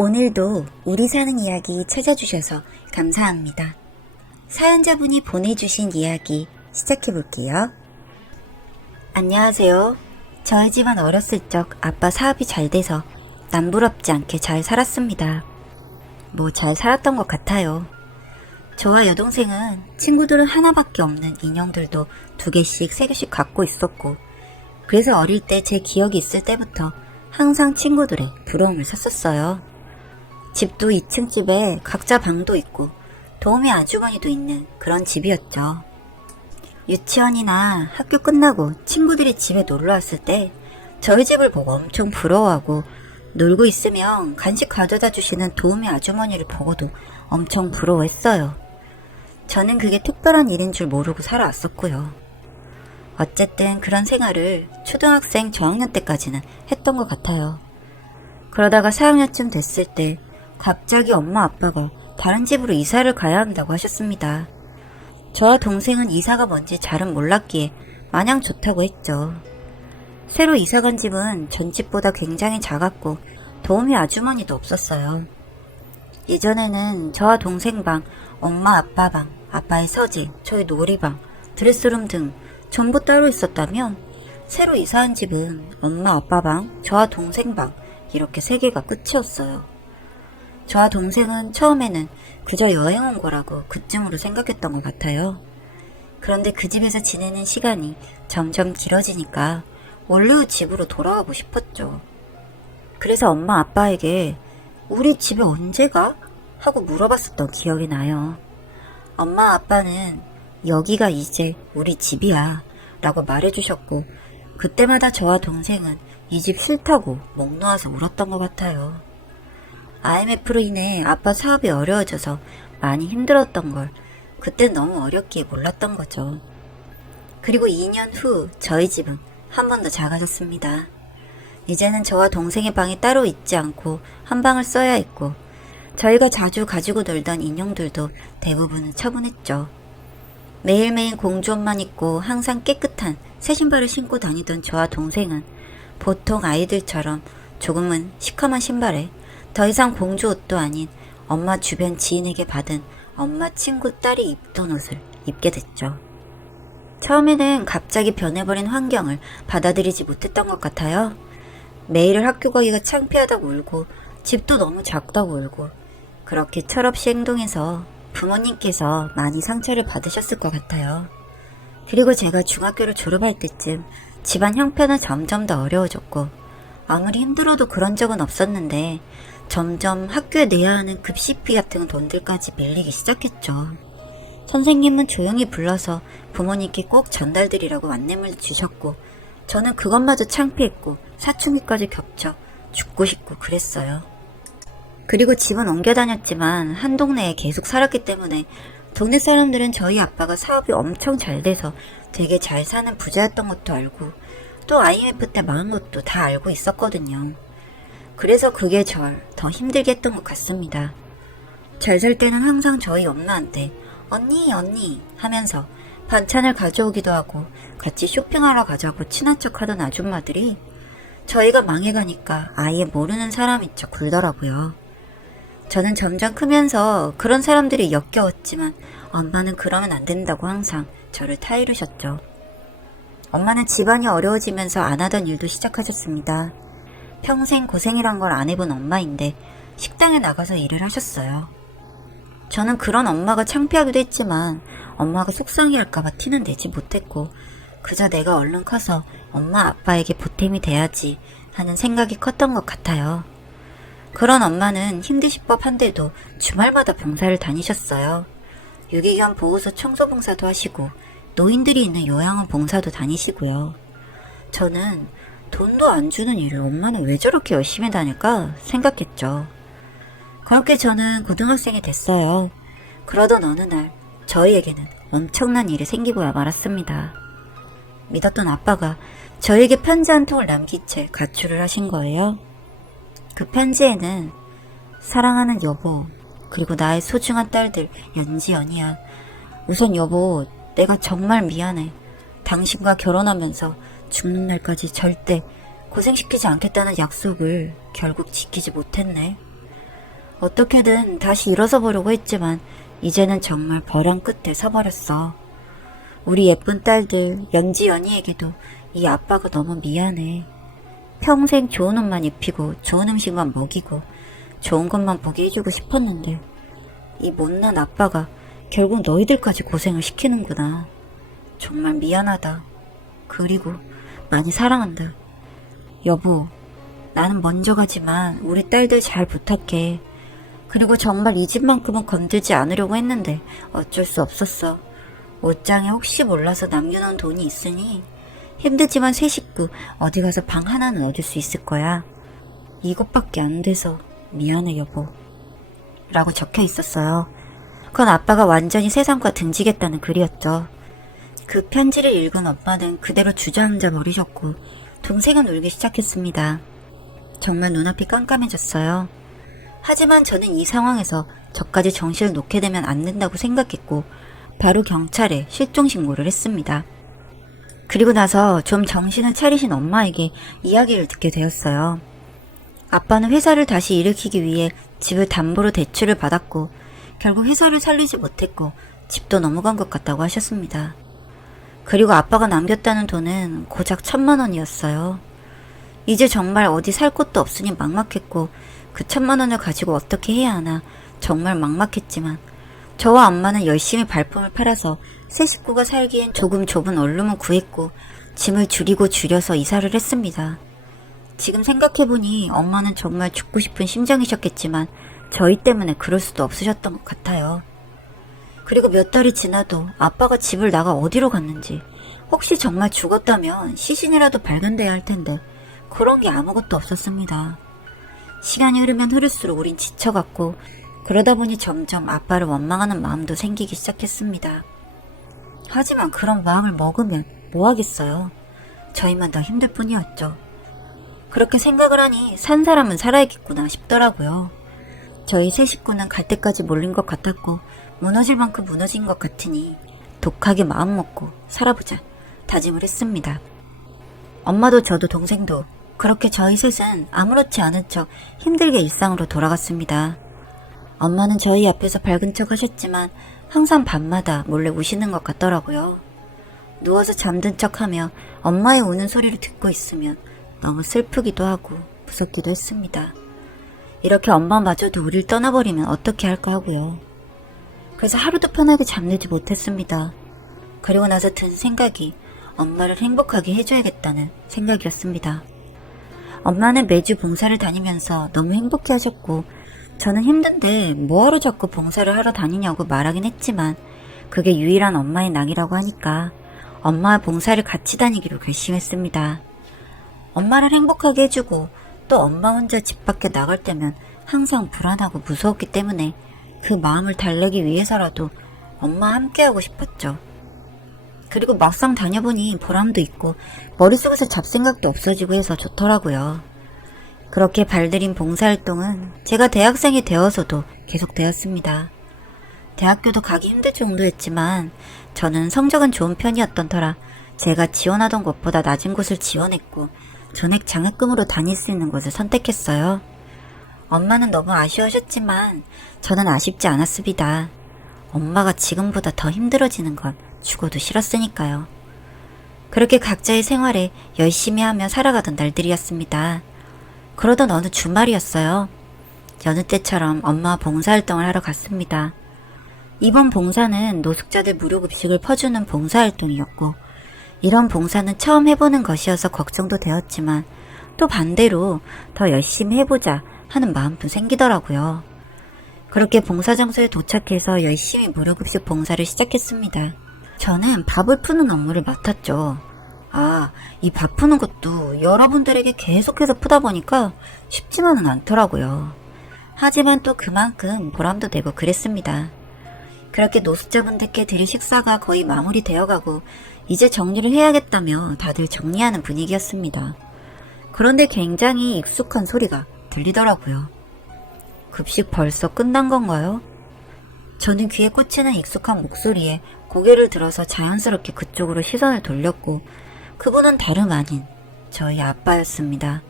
오늘도 우리 사는 이야기 찾아주셔서 감사합니다. 사연자분이 보내주신 이야기 시작해볼게요. 안녕하세요. 저희 집은 어렸을 적 아빠 사업이 잘 돼서 남부럽지 않게 잘 살았습니다. 뭐 잘 살았던 것 같아요. 저와 여동생은 친구들은 하나밖에 없는 인형들도 2개씩 3개씩 갖고 있었고, 그래서 어릴 때 제 기억이 있을 때부터 항상 친구들의 부러움을 샀었어요. 집도 2층 집에 각자 방도 있고 도우미 아주머니도 있는 그런 집이었죠. 유치원이나 학교 끝나고 친구들이 집에 놀러 왔을 때 저희 집을 보고 엄청 부러워하고, 놀고 있으면 간식 가져다 주시는 도우미 아주머니를 보고도 엄청 부러워했어요. 저는 그게 특별한 일인 줄 모르고 살아왔었고요. 어쨌든 그런 생활을 초등학생 저학년 때까지는 했던 것 같아요. 그러다가 4학년쯤 됐을 때 갑자기 엄마 아빠가 다른 집으로 이사를 가야 한다고 하셨습니다. 저와 동생은 이사가 뭔지 잘은 몰랐기에 마냥 좋다고 했죠. 새로 이사간 집은 전 집보다 굉장히 작았고 도우미 아주머니도 없었어요. 예전에는 저와 동생 방, 엄마 아빠 방, 아빠의 서재, 저희 놀이방, 드레스룸 등 전부 따로 있었다면, 새로 이사한 집은 엄마 아빠 방, 저와 동생 방 이렇게 3개가 끝이었어요. 저와 동생은 처음에는 그저 여행 온 거라고 그쯤으로 생각했던 것 같아요. 그런데 그 집에서 지내는 시간이 점점 길어지니까 원래의 집으로 돌아가고 싶었죠. 그래서 엄마 아빠에게 우리 집에 언제 가? 하고 물어봤었던 기억이 나요. 엄마 아빠는 여기가 이제 우리 집이야 라고 말해주셨고, 그때마다 저와 동생은 이 집 싫다고 목 놓아서 울었던 것 같아요. IMF로 인해 아빠 사업이 어려워져서 많이 힘들었던 걸 그땐 너무 어렵기에 몰랐던 거죠. 그리고 2년 후 저희 집은 한 번 더 작아졌습니다. 이제는 저와 동생의 방이 따로 있지 않고 한 방을 써야 했고, 저희가 자주 가지고 놀던 인형들도 대부분은 처분했죠. 매일매일 공주 옷만 입고 항상 깨끗한 새 신발을 신고 다니던 저와 동생은 보통 아이들처럼 조금은 시커먼 신발에 더 이상 공주 옷도 아닌 엄마 주변 지인에게 받은 엄마 친구 딸이 입던 옷을 입게 됐죠. 처음에는 갑자기 변해버린 환경을 받아들이지 못했던 것 같아요. 매일 학교 가기가 창피하다고 울고, 집도 너무 작다고 울고, 그렇게 철없이 행동해서 부모님께서 많이 상처를 받으셨을 것 같아요. 그리고 제가 중학교를 졸업할 때쯤 집안 형편은 점점 더 어려워졌고, 아무리 힘들어도 그런 적은 없었는데 점점 학교에 내야 하는 급식비 같은 돈들까지 밀리기 시작했죠. 선생님은 조용히 불러서 부모님께 꼭 전달드리라고 안내문을 주셨고, 저는 그것마저 창피했고 사춘기까지 겹쳐 죽고 싶고 그랬어요. 그리고 집은 옮겨 다녔지만 한 동네에 계속 살았기 때문에 동네 사람들은 저희 아빠가 사업이 엄청 잘 돼서 되게 잘 사는 부자였던 것도 알고, 또 IMF 때 망한 것도 다 알고 있었거든요. 그래서 그게 절 더 힘들게 했던 것 같습니다. 잘 살 때는 항상 저희 엄마한테 언니 하면서 반찬을 가져오기도 하고 같이 쇼핑하러 가자고 친한 척 하던 아줌마들이 저희가 망해가니까 아예 모르는 사람인 척 굴더라고요. 저는 점점 크면서 그런 사람들이 역겨웠지만 엄마는 그러면 안 된다고 항상 저를 타이르셨죠. 엄마는 집안이 어려워지면서 안 하던 일도 시작하셨습니다. 평생 고생이란 걸 안 해본 엄마인데 식당에 나가서 일을 하셨어요. 저는 그런 엄마가 창피하기도 했지만 엄마가 속상해할까봐 티는 내지 못했고, 그저 내가 얼른 커서 엄마 아빠에게 보탬이 돼야지 하는 생각이 컸던 것 같아요. 그런 엄마는 힘드실 법한데도 주말마다 봉사를 다니셨어요. 유기견 보호소 청소봉사도 하시고 노인들이 있는 요양원 봉사도 다니시고요. 저는 돈도 안 주는 일을 엄마는 왜 저렇게 열심히 다닐까 생각했죠. 그렇게 저는 고등학생이 됐어요. 그러던 어느 날 저희에게는 엄청난 일이 생기고야 말았습니다. 믿었던 아빠가 저에게 편지 한 통을 남긴 채 가출을 하신 거예요. 그 편지에는 사랑하는 여보, 그리고 나의 소중한 딸들 연지, 연희야. 우선 여보, 내가 정말 미안해. 당신과 결혼하면서 죽는 날까지 절대 고생시키지 않겠다는 약속을 결국 지키지 못했네. 어떻게든 다시 일어서 보려고 했지만 이제는 정말 벼랑 끝에 서버렸어. 우리 예쁜 딸들 연지 연희에게도 이 아빠가 너무 미안해. 평생 좋은 옷만 입히고 좋은 음식만 먹이고 좋은 것만 보게 해주고 싶었는데 이 못난 아빠가 결국 너희들까지 고생을 시키는구나. 정말 미안하다. 그리고 많이 사랑한다. 여보, 나는 먼저 가지만 우리 딸들 잘 부탁해. 그리고 정말 이 집만큼은 건들지 않으려고 했는데 어쩔 수 없었어. 옷장에 혹시 몰라서 남겨놓은 돈이 있으니 힘들지만 세 식구 어디 가서 방 하나는 얻을 수 있을 거야. 이것밖에 안 돼서 미안해 여보. 라고 적혀 있었어요. 그건 아빠가 완전히 세상과 등지겠다는 글이었죠. 그 편지를 읽은 엄마는 그대로 주저앉아 버리셨고 동생은 울기 시작했습니다. 정말 눈앞이 깜깜해졌어요. 하지만 저는 이 상황에서 저까지 정신을 놓게 되면 안 된다고 생각했고 바로 경찰에 실종신고를 했습니다. 그리고 나서 좀 정신을 차리신 엄마에게 이야기를 듣게 되었어요. 아빠는 회사를 다시 일으키기 위해 집을 담보로 대출을 받았고 결국 회사를 살리지 못했고 집도 넘어간 것 같다고 하셨습니다. 그리고 아빠가 남겼다는 돈은 고작 1,000만 원이었어요. 이제 정말 어디 살 곳도 없으니 막막했고 그 1,000만 원을 가지고 어떻게 해야 하나 정말 막막했지만 저와 엄마는 열심히 발품을 팔아서 세 식구가 살기엔 조금 좁은 원룸을 구했고 짐을 줄이고 줄여서 이사를 했습니다. 지금 생각해보니 엄마는 정말 죽고 싶은 심정이셨겠지만 저희 때문에 그럴 수도 없으셨던 것 같아요. 그리고 몇 달이 지나도 아빠가 집을 나가 어디로 갔는지 혹시 정말 죽었다면 시신이라도 발견돼야 할 텐데 그런 게 아무것도 없었습니다. 시간이 흐르면 흐를수록 우린 지쳐갔고 그러다 보니 점점 아빠를 원망하는 마음도 생기기 시작했습니다. 하지만 그런 마음을 먹으면 뭐 하겠어요. 저희만 더 힘들 뿐이었죠. 그렇게 생각을 하니 산 사람은 살아야겠구나 싶더라고요. 저희 세 식구는 갈 때까지 몰린 것 같았고 무너질 만큼 무너진 것 같으니 독하게 마음먹고 살아보자 다짐을 했습니다. 엄마도 저도 동생도 그렇게 저희 셋은 아무렇지 않은 척 힘들게 일상으로 돌아갔습니다. 엄마는 저희 앞에서 밝은 척 하셨지만 항상 밤마다 몰래 우시는 것 같더라고요. 누워서 잠든 척하며 엄마의 우는 소리를 듣고 있으면 너무 슬프기도 하고 무섭기도 했습니다. 이렇게 엄마마저도 우릴 떠나버리면 어떻게 할까 하고요. 그래서 하루도 편하게 잠들지 못했습니다. 그리고 나서 든 생각이 엄마를 행복하게 해줘야겠다는 생각이었습니다. 엄마는 매주 봉사를 다니면서 너무 행복해 하셨고 저는 힘든데 뭐하러 자꾸 봉사를 하러 다니냐고 말하긴 했지만 그게 유일한 엄마의 낙이라고 하니까 엄마와 봉사를 같이 다니기로 결심했습니다. 엄마를 행복하게 해주고 또 엄마 혼자 집 밖에 나갈 때면 항상 불안하고 무서웠기 때문에 그 마음을 달래기 위해서라도 엄마와 함께하고 싶었죠. 그리고 막상 다녀보니 보람도 있고 머릿속에서 잡생각도 없어지고 해서 좋더라고요. 그렇게 발들인 봉사활동은 제가 대학생이 되어서도 계속되었습니다. 대학교도 가기 힘들 정도였지만 저는 성적은 좋은 편이었던 터라 제가 지원하던 곳보다 낮은 곳을 지원했고 전액 장학금으로 다닐 수 있는 곳을 선택했어요. 엄마는 너무 아쉬워하셨지만 저는 아쉽지 않았습니다. 엄마가 지금보다 더 힘들어지는 건 죽어도 싫었으니까요. 그렇게 각자의 생활에 열심히 하며 살아가던 날들이었습니다. 그러던 어느 주말이었어요. 여느 때처럼 엄마와 봉사활동을 하러 갔습니다. 이번 봉사는 노숙자들 무료급식을 퍼주는 봉사활동이었고 이런 봉사는 처음 해보는 것이어서 걱정도 되었지만 또 반대로 더 열심히 해보자 하는 마음도 생기더라고요. 그렇게 봉사장소에 도착해서 열심히 무료급식 봉사를 시작했습니다. 저는 밥을 푸는 업무를 맡았죠. 이 밥 푸는 것도 여러분들에게 계속해서 푸다 보니까 쉽지만은 않더라고요. 하지만 또 그만큼 보람도 되고 그랬습니다. 그렇게 노숙자분들께 드릴 식사가 거의 마무리되어가고 이제 정리를 해야겠다며 다들 정리하는 분위기였습니다. 그런데 굉장히 익숙한 소리가 들리더라고요. 급식 벌써 끝난 건가요? 저는 귀에 꽂히는 익숙한 목소리에 고개를 들어서 자연스럽게 그쪽으로 시선을 돌렸고 그분은 다름 아닌 저희 아빠였습니다.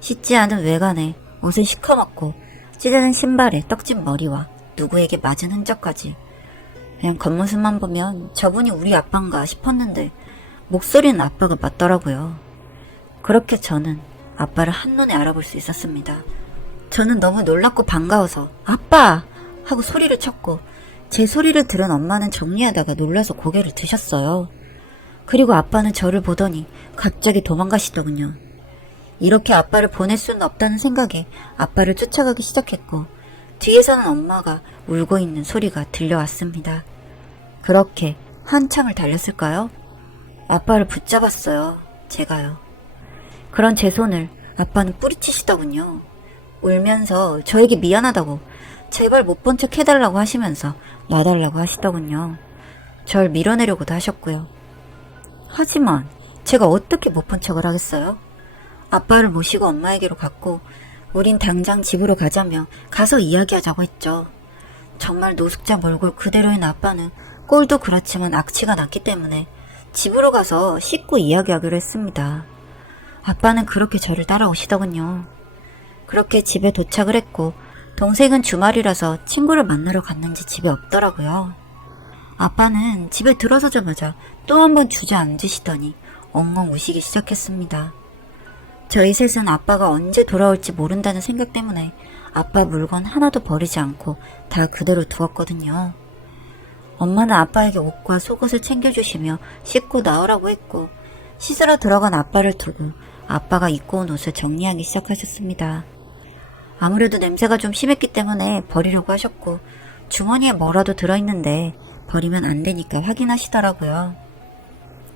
씻지 않은 외관에 옷을 시커멓고 찢어진 신발에 떡진 머리와 누구에게 맞은 흔적까지. 그냥 겉모습만 보면 저분이 우리 아빠인가 싶었는데 목소리는 아빠가 맞더라고요. 그렇게 저는 아빠를 한눈에 알아볼 수 있었습니다. 저는 너무 놀랍고 반가워서 아빠! 하고 소리를 쳤고 제 소리를 들은 엄마는 정리하다가 놀라서 고개를 드셨어요. 그리고 아빠는 저를 보더니 갑자기 도망가시더군요. 이렇게 아빠를 보낼 수는 없다는 생각에 아빠를 쫓아가기 시작했고 뒤에서는 엄마가 울고 있는 소리가 들려왔습니다. 그렇게 한참을 달렸을까요? 아빠를 붙잡았어요. 제가요. 그런 제 손을 아빠는 뿌리치시더군요. 울면서 저에게 미안하다고 제발 못 본 척 해달라고 하시면서 놔달라고 하시더군요. 절 밀어내려고도 하셨고요. 하지만 제가 어떻게 못 본 척을 하겠어요? 아빠를 모시고 엄마에게로 갔고 우린 당장 집으로 가자며 가서 이야기하자고 했죠. 정말 노숙자 몰골 그대로인 아빠는 꼴도 그렇지만 악취가 났기 때문에 집으로 가서 씻고 이야기하기로 했습니다. 아빠는 그렇게 저를 따라오시더군요. 그렇게 집에 도착을 했고 동생은 주말이라서 친구를 만나러 갔는지 집에 없더라고요. 아빠는 집에 들어서자마자 또 한 번 주저앉으시더니 엉엉 우시기 시작했습니다. 저희 셋은 아빠가 언제 돌아올지 모른다는 생각 때문에 아빠 물건 하나도 버리지 않고 다 그대로 두었거든요. 엄마는 아빠에게 옷과 속옷을 챙겨주시며 씻고 나오라고 했고 씻으러 들어간 아빠를 두고 아빠가 입고 온 옷을 정리하기 시작하셨습니다. 아무래도 냄새가 좀 심했기 때문에 버리려고 하셨고 주머니에 뭐라도 들어있는데 버리면 안 되니까 확인하시더라고요.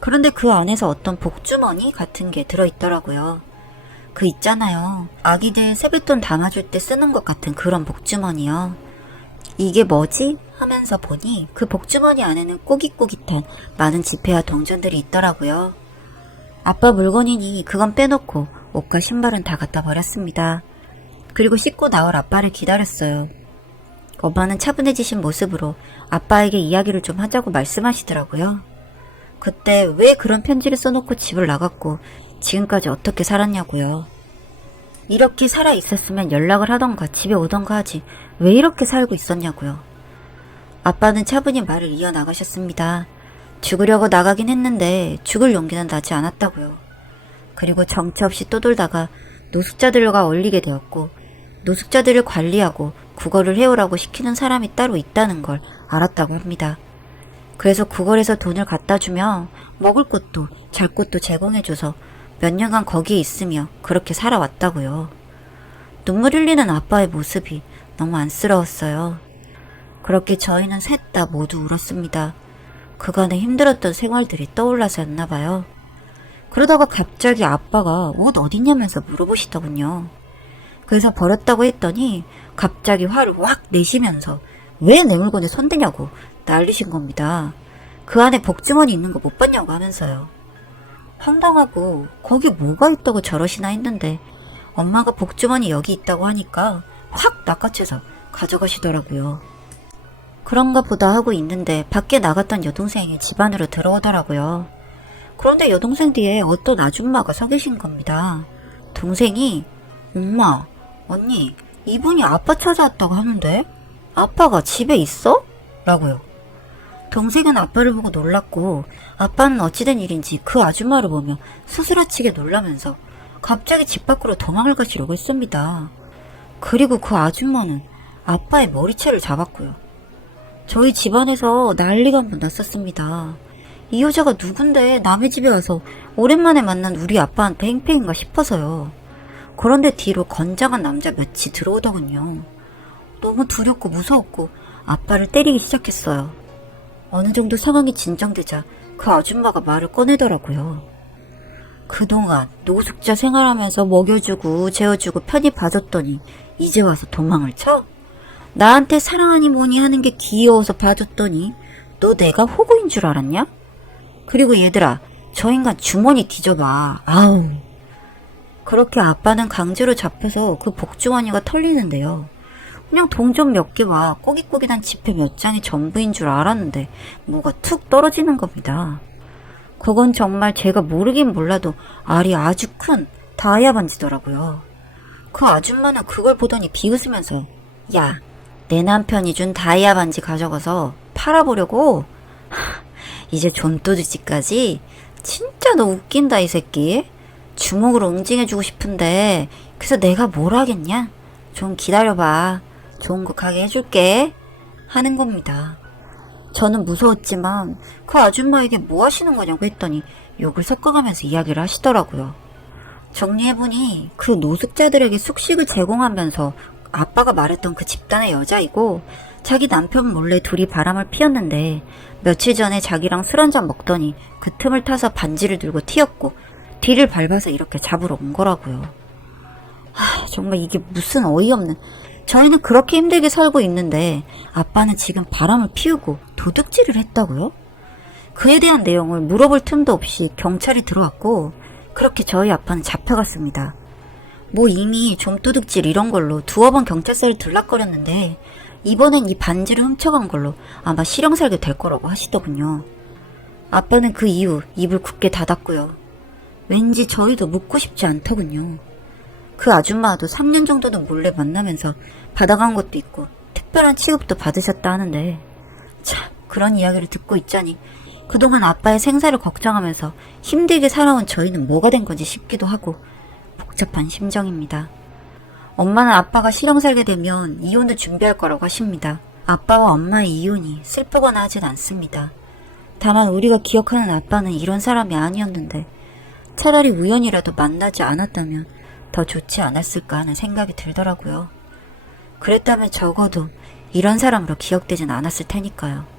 그런데 그 안에서 어떤 복주머니 같은 게 들어있더라고요. 그 있잖아요. 아기들 세뱃돈 담아줄 때 쓰는 것 같은 그런 복주머니요. 이게 뭐지? 하면서 보니 그 복주머니 안에는 꼬깃꼬깃한 많은 지폐와 동전들이 있더라고요. 아빠 물건이니 그건 빼놓고 옷과 신발은 다 갖다 버렸습니다. 그리고 씻고 나올 아빠를 기다렸어요. 엄마는 차분해지신 모습으로 아빠에게 이야기를 좀 하자고 말씀하시더라고요. 그때 왜 그런 편지를 써놓고 집을 나갔고 지금까지 어떻게 살았냐고요. 이렇게 살아있었으면 연락을 하던가 집에 오던가 하지 왜 이렇게 살고 있었냐고요. 아빠는 차분히 말을 이어나가셨습니다. 죽으려고 나가긴 했는데 죽을 용기는 나지 않았다고요. 그리고 정처 없이 떠돌다가 노숙자들과 어울리게 되었고 노숙자들을 관리하고 구걸을 해오라고 시키는 사람이 따로 있다는 걸 알았다고 합니다. 그래서 구걸해서 돈을 갖다 주며 먹을 것도 잘 것도 제공해줘서 몇 년간 거기에 있으며 그렇게 살아왔다고요. 눈물 흘리는 아빠의 모습이 너무 안쓰러웠어요. 그렇게 저희는 셋 다 모두 울었습니다. 그간의 힘들었던 생활들이 떠올라서였나봐요. 그러다가 갑자기 아빠가 옷 어디냐면서 물어보시더군요. 그래서 버렸다고 했더니 갑자기 화를 확 내시면서 왜 내 물건에 손대냐고 난리신 겁니다. 그 안에 복주머니 있는 거 못 봤냐고 하면서요. 황당하고 거기 뭐가 있다고 저러시나 했는데 엄마가 복주머니 여기 있다고 하니까 확 낚아채서 가져가시더라고요. 그런가 보다 하고 있는데 밖에 나갔던 여동생이 집 안으로 들어오더라고요. 그런데 여동생 뒤에 어떤 아줌마가 서 계신 겁니다. 동생이 엄마, 언니, 이분이 아빠 찾아왔다고 하는데 아빠가 집에 있어? 라고요. 동생은 아빠를 보고 놀랐고 아빠는 어찌된 일인지 그 아줌마를 보며 수스라치게 놀라면서 갑자기 집 밖으로 도망을 가시려고 했습니다. 그리고 그 아줌마는 아빠의 머리채를 잡았고요. 저희 집안에서 난리가 한번 났었습니다. 이 여자가 누군데 남의 집에 와서 오랜만에 만난 우리 아빠한테 행패인가 싶어서요. 그런데 뒤로 건장한 남자 몇이 들어오더군요. 너무 두렵고 무서웠고 아빠를 때리기 시작했어요. 어느 정도 상황이 진정되자 그 아줌마가 말을 꺼내더라고요. 그동안 노숙자 생활하면서 먹여주고 재워주고 편히 봐줬더니 이제 와서 도망을 쳐? 나한테 사랑하니 뭐니 하는 게 귀여워서 봐줬더니 너 내가 호구인 줄 알았냐? 그리고 얘들아, 저 인간 주머니 뒤져봐. 아우. 그렇게 아빠는 강제로 잡혀서 그 복주머니가 털리는데요. 그냥 동전 몇 개와 꼬깃꼬깃한 지폐 몇 장이 전부인 줄 알았는데 뭐가 툭 떨어지는 겁니다. 그건 정말 제가 모르긴 몰라도 알이 아주 큰 다이아 반지더라고요. 그 아줌마는 그걸 보더니 비웃으면서 야, 내 남편이 준 다이아 반지 가져가서 팔아보려고? 이제 존또드지까지? 진짜 너 웃긴다 이 새끼. 주먹으로 응징해주고 싶은데 그래서 내가 뭘 하겠냐? 좀 기다려봐. 좋은 거 가게 해줄게. 하는 겁니다. 저는 무서웠지만 그 아줌마에게 뭐 하시는 거냐고 했더니 욕을 섞어가면서 이야기를 하시더라고요. 정리해보니 그 노숙자들에게 숙식을 제공하면서 아빠가 말했던 그 집단의 여자이고 자기 남편 몰래 둘이 바람을 피웠는데 며칠 전에 자기랑 술 한잔 먹더니 그 틈을 타서 반지를 들고 튀었고 뒤를 밟아서 이렇게 잡으러 온 거라고요. 정말 이게 무슨 어이없는. 저희는 그렇게 힘들게 살고 있는데 아빠는 지금 바람을 피우고 도둑질을 했다고요? 그에 대한 내용을 물어볼 틈도 없이 경찰이 들어왔고 그렇게 저희 아빠는 잡혀갔습니다. 뭐 이미 좀도둑질 이런 걸로 두어 번 경찰서를 들락거렸는데 이번엔 이 반지를 훔쳐간 걸로 아마 실형살게 될 거라고 하시더군요. 아빠는 그 이후 입을 굳게 닫았고요. 왠지 저희도 묻고 싶지 않더군요. 그 아줌마도 3년 정도는 몰래 만나면서 받아간 것도 있고 특별한 취급도 받으셨다 하는데 참 그런 이야기를 듣고 있자니 그동안 아빠의 생사를 걱정하면서 힘들게 살아온 저희는 뭐가 된 건지 싶기도 하고 복잡한 심정입니다. 엄마는 아빠가 실형 살게 되면 이혼도 준비할 거라고 하십니다. 아빠와 엄마의 이혼이 슬프거나 하진 않습니다. 다만 우리가 기억하는 아빠는 이런 사람이 아니었는데 차라리 우연이라도 만나지 않았다면 더 좋지 않았을까 하는 생각이 들더라고요. 그랬다면 적어도 이런 사람으로 기억되진 않았을 테니까요.